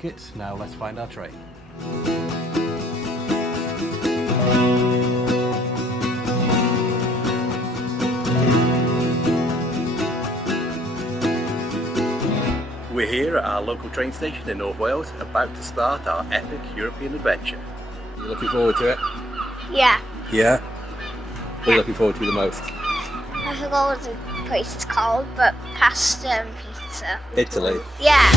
tickets. Now let's find our train. We're here at our local train station in North Wales, about to start our epic European adventure. You looking forward to it? Yeah. Yeah? What are you looking forward to the most? I forgot what the place is called, but pasta and pizza. Italy. Yeah.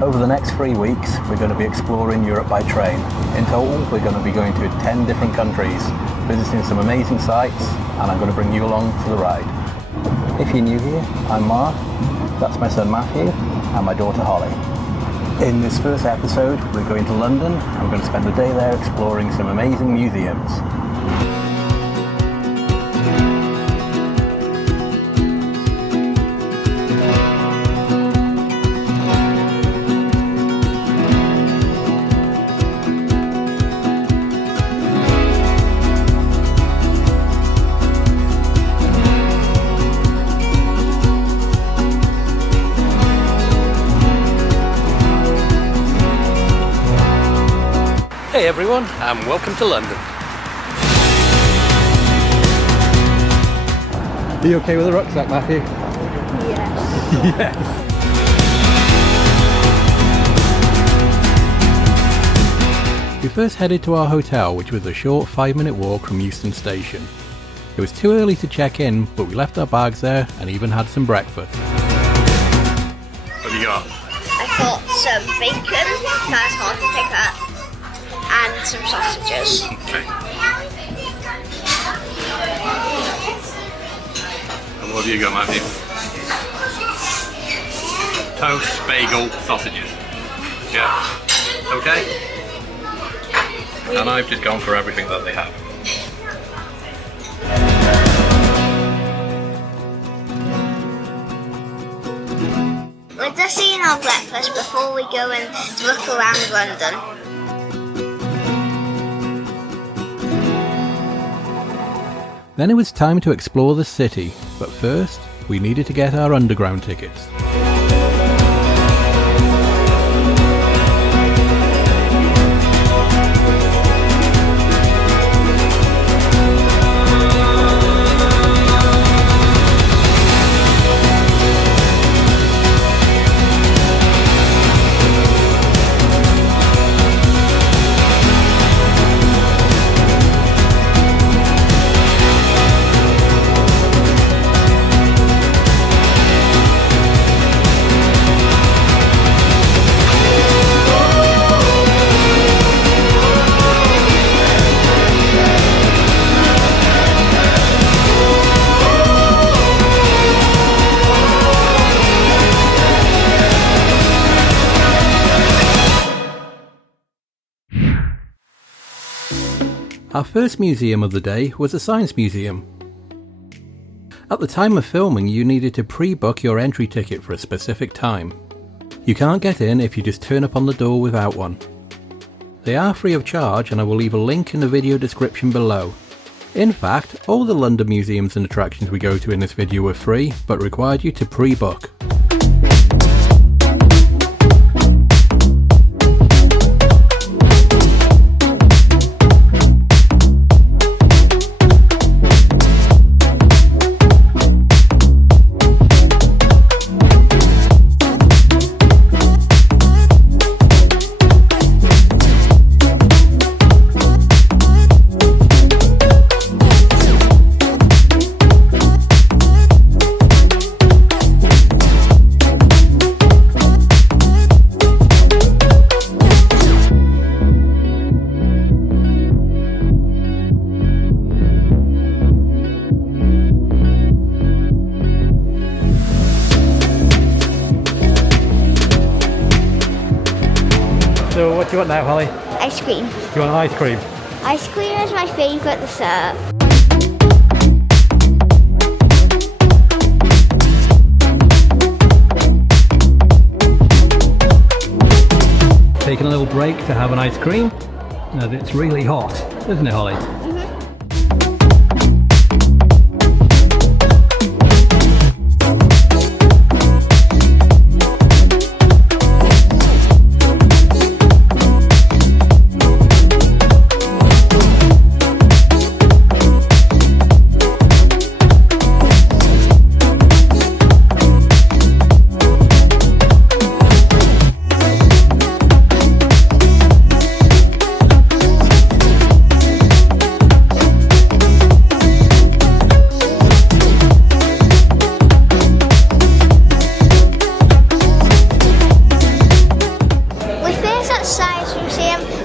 Over the next 3 weeks, we're going to be exploring Europe by train. In total, we're going to be going to 10 different countries, visiting some amazing sites, and I'm going to bring you along for the ride. If you're new here, I'm Mark, that's my son Matthew, and my daughter Holly. In this first episode, we're going to London, and we're going to spend the day there exploring some amazing museums. Hey everyone, and welcome to London. Are you okay with the rucksack, Matthew? Yes. Yes. We first headed to our hotel, which was a short 5-minute walk from Euston Station. It was too early to check in, but we left our bags there and even had some breakfast. What have you got? I got some bacon, that's hard to pick up, and some sausages. Okay. And what have you got, Matthew? Toast, bagel, sausages. Yeah. Okay. And I've just gone for everything that they have. We're just eating our breakfast before we go and look around London. Then it was time to explore the city, but first we needed to get our underground tickets. Our first museum of the day was a science museum. At the time of filming, you needed to pre-book your entry ticket for a specific time. You can't get in if you just turn up on the door without one. They are free of charge, and I will leave a link in the video description below. In fact, all the London museums and attractions we go to in this video were free, but required you to pre-book. So what do you want now, Holly? I ice cream. You want ice cream? Ice cream is my favourite dessert. Taking a little break to have an ice cream, as it's really hot, isn't it, Holly?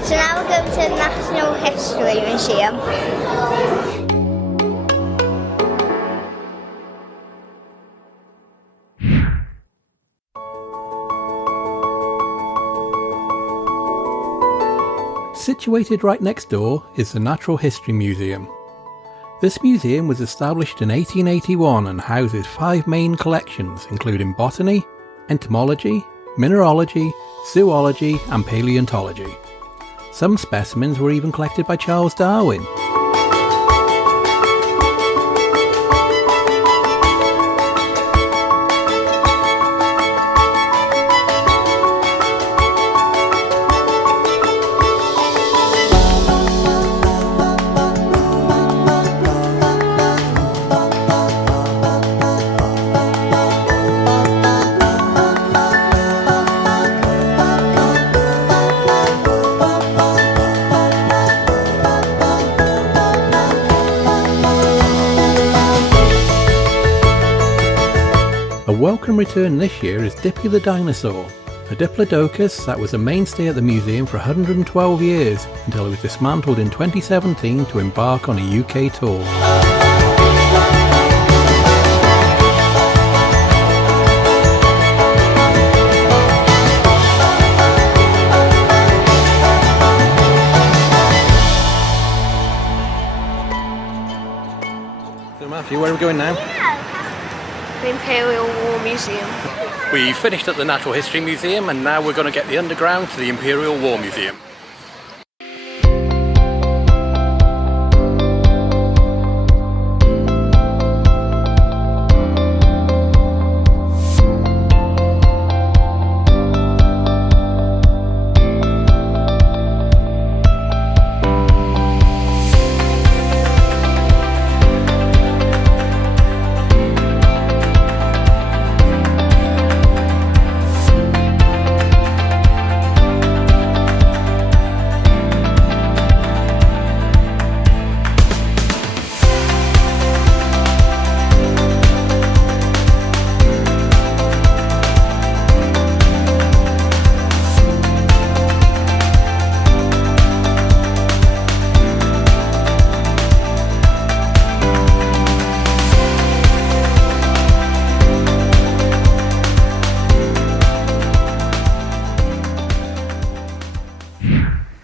So now we're going to the Natural History Museum. Situated right next door is the Natural History Museum. This museum was established in 1881 and houses 5 main collections including botany, entomology, mineralogy, zoology and paleontology. Some specimens were even collected by Charles Darwin. A welcome return this year is Dippy the dinosaur, a diplodocus that was a mainstay at the museum for 112 years until it was dismantled in 2017 to embark on a UK tour. So Matthew, where are we going now? The Imperial War Museum. We finished at the Natural History Museum and now we're going to get the underground to the Imperial War Museum.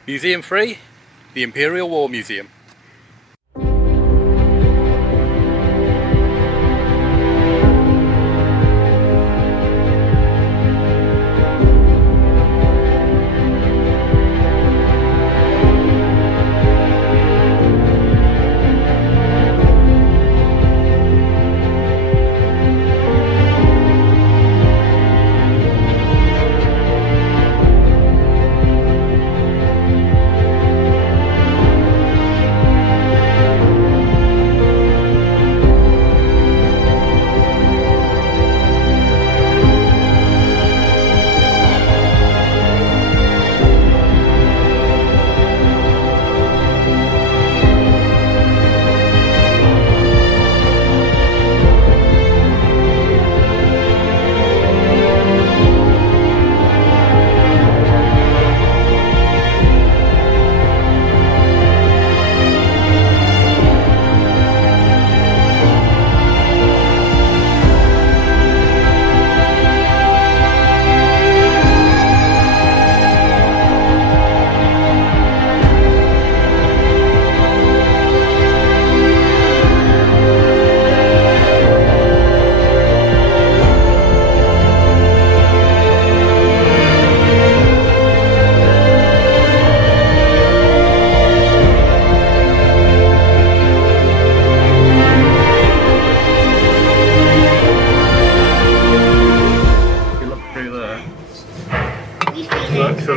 Museum 3, the Imperial War Museum.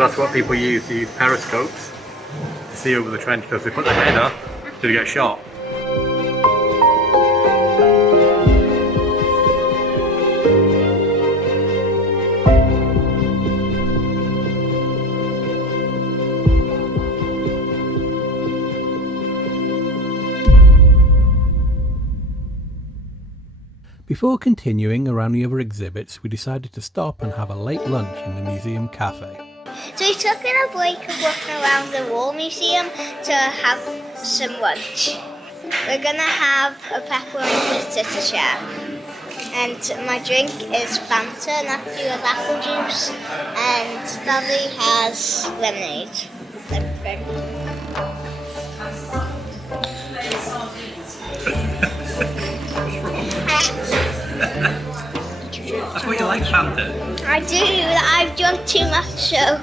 that's what people use. They use periscopes to see over the trench because they put their head up to get shot. Before continuing around the other exhibits, we decided to stop and have a late lunch in the museum cafe. So we took in a break of walking around the War Museum to have some lunch. We're going to have a pepperoni pizza to share. And my drink is Fanta, Matthew has apple juice, and Daddy has lemonade. Everything. That's what you like, Fanta? I do. I've drunk too much, so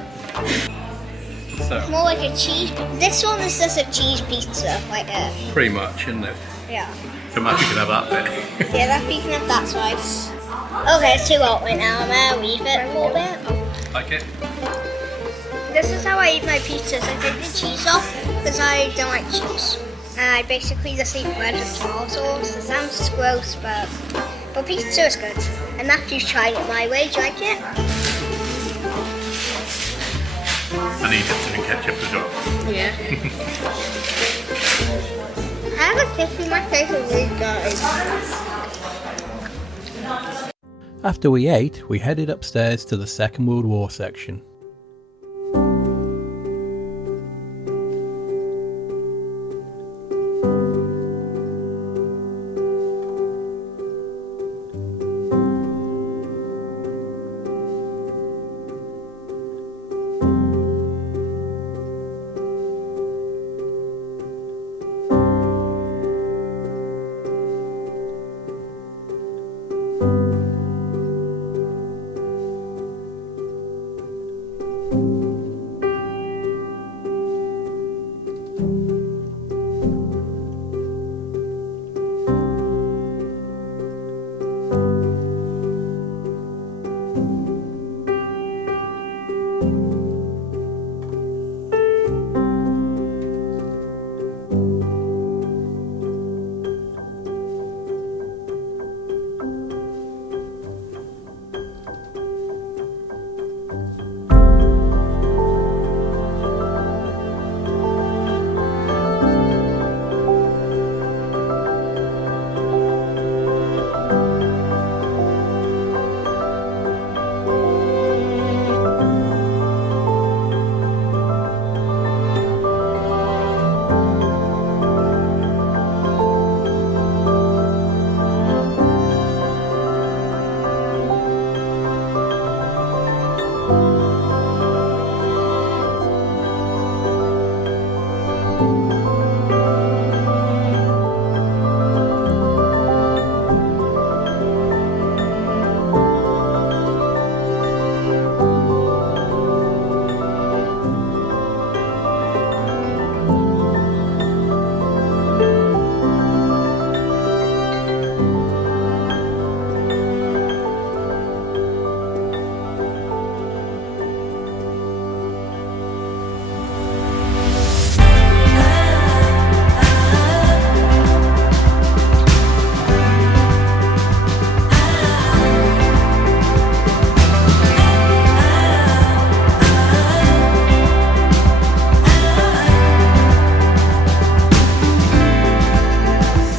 it's more like a cheese. This one is just a cheese pizza, like a. Pretty much, isn't it? Yeah. So Matthew can have that bit. Yeah, that you can have that slice. Okay, it's too hot right now. I'm gonna leave it a little bit. Like it? This is how I eat my pizzas. I take the cheese off because I don't like cheese. And I basically just eat bread with tomato sauce. It sounds gross, but pizza is good. And Matthew's tried it my way. Do you like it? I need it in ketchup as well. Yeah. I have a tip in my face of really good. After we ate, we headed upstairs to the Second World War section.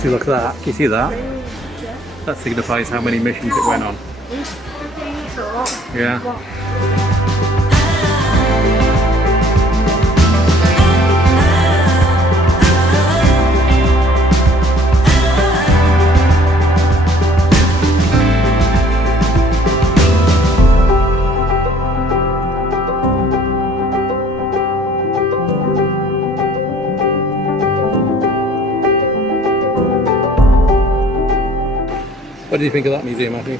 Look at that. Can you see that? That signifies how many missions it went on. Yeah. What do you think of that museum, Matthew?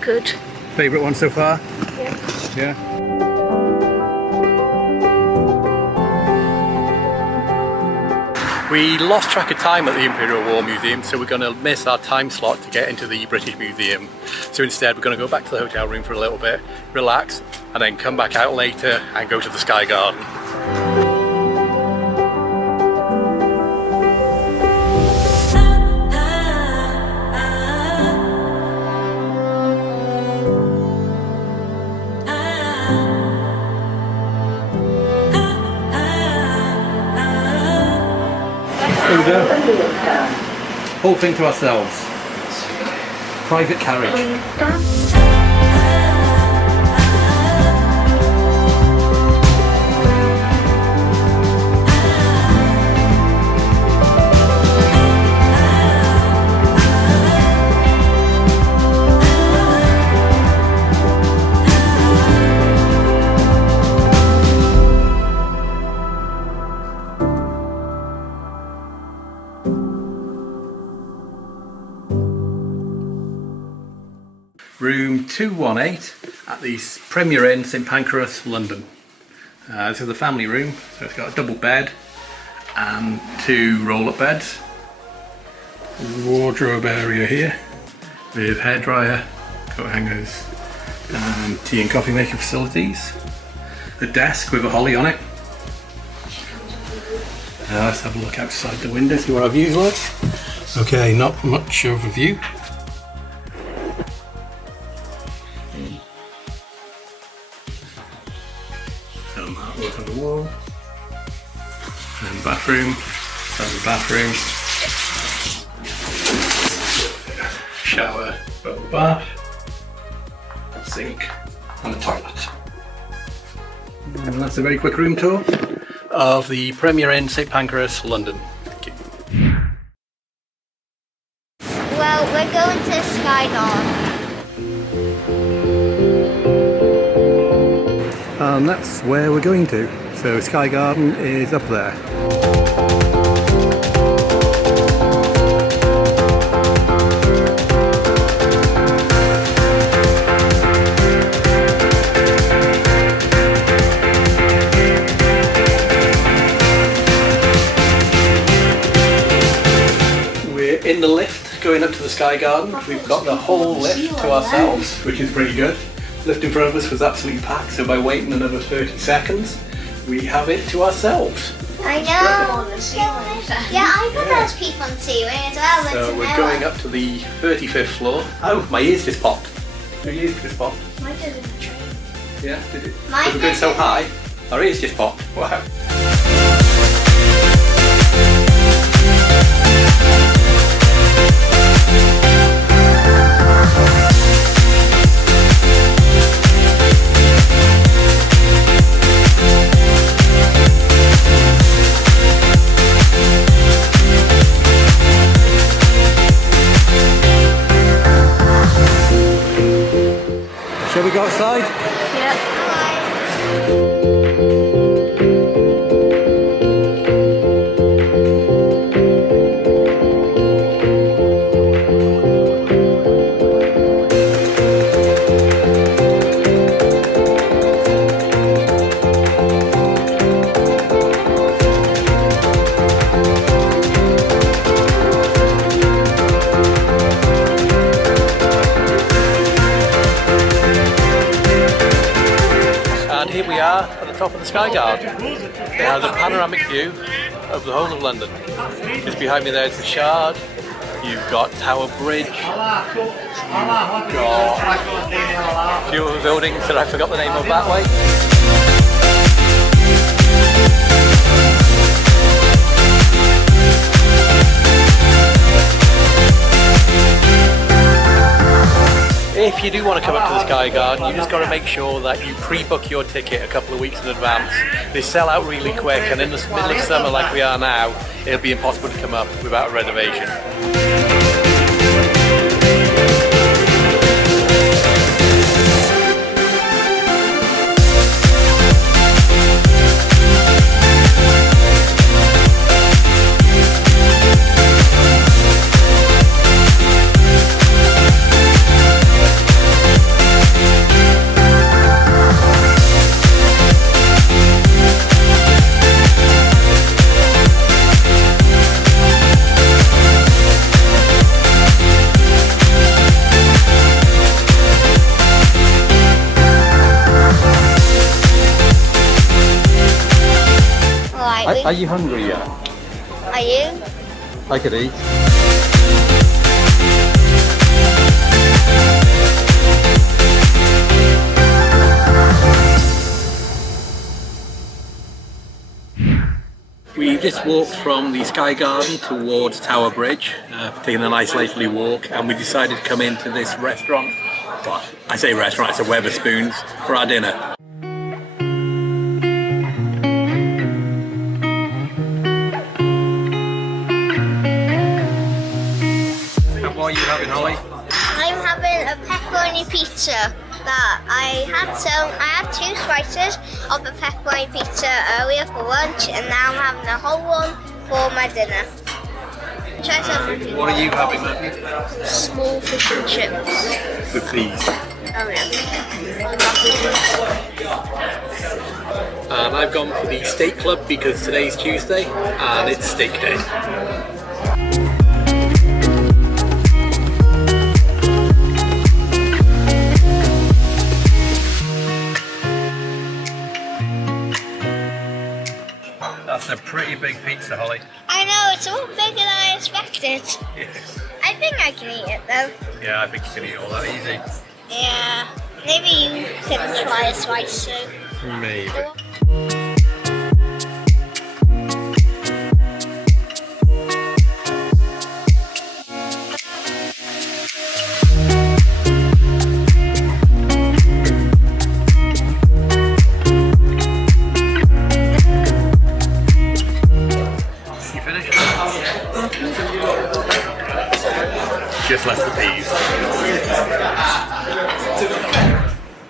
Good. Favourite one so far? Yeah. Yeah? We lost track of time at the Imperial War Museum, so we're going to miss our time slot to get into the British Museum. So instead we're going to go back to the hotel room for a little bit, relax, and then come back out later and go to the Sky Garden. There we go. Whole thing to ourselves. Private carriage. Room 218 at the Premier Inn, St Pancras, London. This is the family room, so it's got a double bed and 2 roll-up beds. Wardrobe area here with hairdryer, coat hangers and tea and coffee making facilities. A desk with a holly on it. Let's have a look outside the window, see what our view's like. Okay, not much of a view. Some artwork on the wall. And bathroom. That's the bathroom. Shower, bubble bath, sink, and a toilet. And that's a very quick room tour of the Premier Inn, St Pancras, London. Thank you. Well, we're going to Sky Garden. And that's where we're going to. So Sky Garden is up there. We're in the lift going up to the Sky Garden. We've got the whole lift to ourselves, which is pretty good. Lift in front of us was absolutely packed, so by waiting another 30 seconds, we have it to ourselves. I know. Yeah, I thought there was people on the ceiling as well. So we're going up to the 35th floor. Oh, my ears just popped. Your ears just popped. Mine did in the train. Yeah, did it? Mine Because we're going so didn't. high, our ears just popped. Wow. Shall we go outside? And here we are at the top of the Sky Garden. It has a panoramic view of the whole of London. Just behind me there is the Shard. You've got Tower Bridge. You've got a few other buildings that I forgot the name of that way. If you do want to come up to the Sky Garden, you just got to make sure that you pre-book your ticket a couple of weeks in advance. They sell out really quick, and in the middle of summer like we are now, it'll be impossible to come up without a reservation. Are you hungry yet? Are you? I could eat. We just walked from the Sky Garden towards Tower Bridge, taking a nice leisurely walk, and we decided to come into this restaurant. Well, I say restaurant, it's a Wetherspoons, for our dinner. And what are you having, Holly? I'm having a pepperoni pizza that I had 2 slices of the pepperoni pizza earlier for lunch, and now I'm having a whole one for my dinner. Try some. What are you having, Matthew? Small fish and chips. With these. Oh yeah. And I've gone for the steak club because today's Tuesday and it's steak day. That's a pretty big pizza, Holly. I know, it's all bigger than I expected. Yeah. I think I can eat it though. Yeah, I think you can eat all that easy. Yeah. Maybe you can try a slice too. Maybe. You finished? Just left the peas.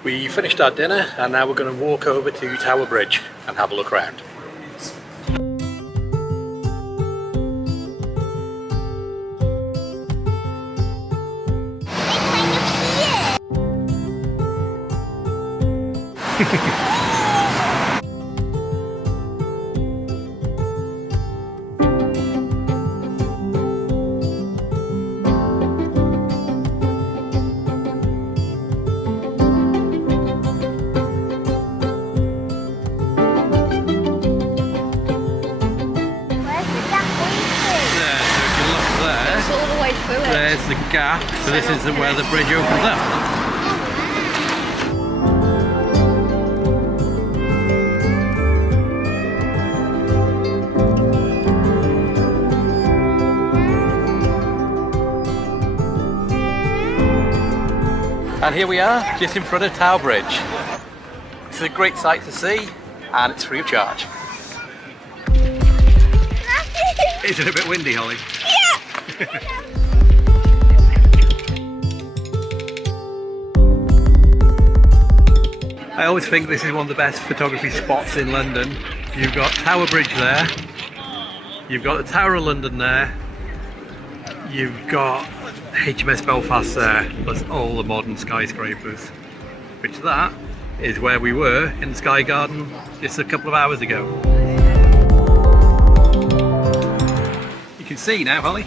We finished our dinner and now we're going to walk over to Tower Bridge and have a look around. There's the gap, so this is where the bridge opens up. And here we are, just in front of Tower Bridge. It's a great sight to see, and it's free of charge. Is it a bit windy, Holly? Yeah! I always think this is one of the best photography spots in London. You've got Tower Bridge there, you've got the Tower of London there, you've got HMS Belfast there, plus all the modern skyscrapers. Which that is where we were in the Sky Garden just a couple of hours ago. You can see now, Holly.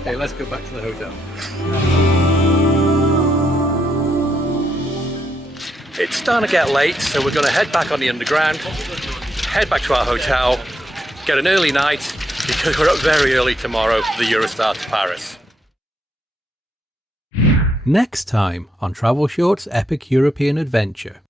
Okay, let's go back to the hotel. It's starting to get late, so we're going to head back on the underground, head back to our hotel, get an early night because we're up very early tomorrow for the Eurostar to Paris. Next time on Travel Short's Epic European Adventure.